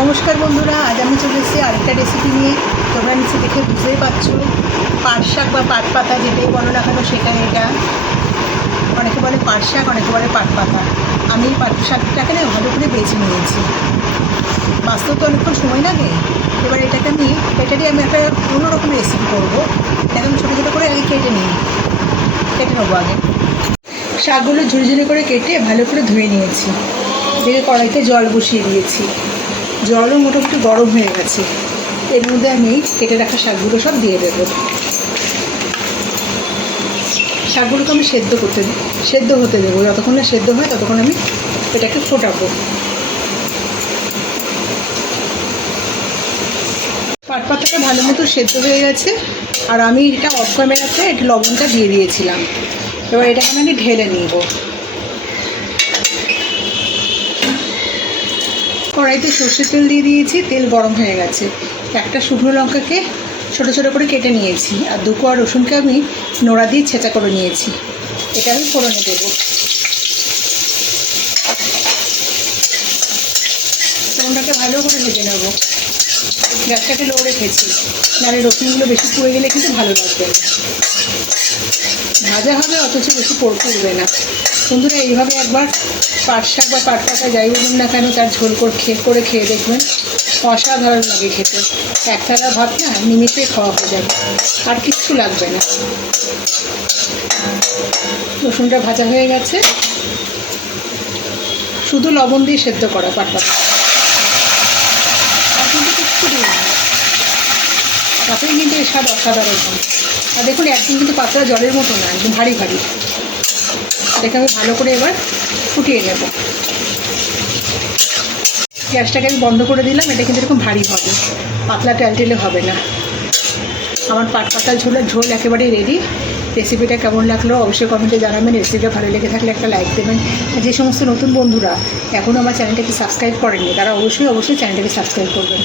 নমস্কার বন্ধুরা, আজ আমি চলে এসেছি আরেকটা রেসিপি নিয়ে। তোমরা নিচে দেখে বুঝতেই পারছ। পাট শাক বা পাট পাতা যেটাই বলো না কেন, সেখানে এটা অনেকে বলে পাট শাক, অনেকে বলে পাট পাতা। আমি পাট শাকটাকে না ভালো করে বেছে নিয়েছি। বাস্তব তো অনেকক্ষণ সময় লাগে। এবার এটাকে আমি, এটারই আমি একটা অন্যরকম রেসিপি করব। এটাকে আমি ছোটো ছোটো করে আগে কেটে নিই। কেটে নেব আগে। শাকগুলো ঝুড়ি ঝুড়ি করে কেটে ভালো করে ধুয়ে নিয়েছি। দেখে কড়াইতে জল বসিয়ে দিয়েছি। জলও মোটামুটি গরম হয়ে গেছে। এর মধ্যে আমি কেটে রাখা শাকগুলো সব দিয়ে দেবো। শাকগুলোকে আমি সেদ্ধ করতে সেদ্ধ হতে দেবো। যতক্ষণ না সেদ্ধ হয়, ততক্ষণ আমি এটাকে ফোটাবো। পাট পাতাটা ভালো মতো সেদ্ধ হয়ে গেছে। আর আমি এটা অফ ক্যামেরাতে একটু লবণটা দিয়ে দিয়েছিলাম। এবার এটাকে আমি ঢেলে নিব। কড়াইতে সর্ষের তেল দিয়ে দিয়েছি, তেল গরম হয়ে গেছে। একটা শুকনো লঙ্কাকে ছোটো ছোটো করে কেটে নিয়েছি, আর দু কোয়া রসুনকে আমি নোড়া দিয়ে ছেঁচা করে নিয়েছি। এটা আমি ফোড়নে দেবো। ফোড়নটাকে ভালো করে ভেজে নেব। গ্যাসটাকে লো রেখেছি। নাহলে রসুনগুলো বেশি পুড়ে গেলে কিন্তু ভালো লাগবে ভাজা হবে, অথচ বেশি পোড় করবে না। বন্ধুরা, এইভাবে একবার পাট শাক বা পাট পাতা যাই বলুন না কেন, তার ঝোল করে খেয়ে করে খেয়ে দেখবেন অসাধারণ লাগে খেতে। এক থালা ভাত না নিমিষে খাওয়া হয়ে যাবে। আর কিচ্ছু লাগবে না। রসুনটা ভাজা হয়ে গেছে। শুধু লবণ দিয়ে সেদ্ধ করা পাট পাতা আর কিন্তু এর স্বাদ অসাধারণ। আর দেখুন একদিন কিন্তু পাতলা জলের মতো না, একদম ভারী ভারী। এটাকে আমি ভালো করে এবার ফুটিয়ে নেব। গ্যাসটাকে আমি বন্ধ করে দিলাম, এটা কিন্তু এরকম ভারী হবে। পাতলা টেলটেলে হবে না। আমার পাট পাতার ঝোলের ঝোল একেবারেই রেডি রেসিপিটা কেমন লাগল অবশ্যই কমেন্টে জানাবেন। রেসিপিটা ভালো লেগে থাকলে একটা লাইক দেবেন। যে সমস্ত নতুন বন্ধুরা এখনও আমার চ্যানেলটাকে সাবস্ক্রাইব করেননি, তারা অবশ্যই অবশ্যই চ্যানেলটাকে সাবস্ক্রাইব করবেন।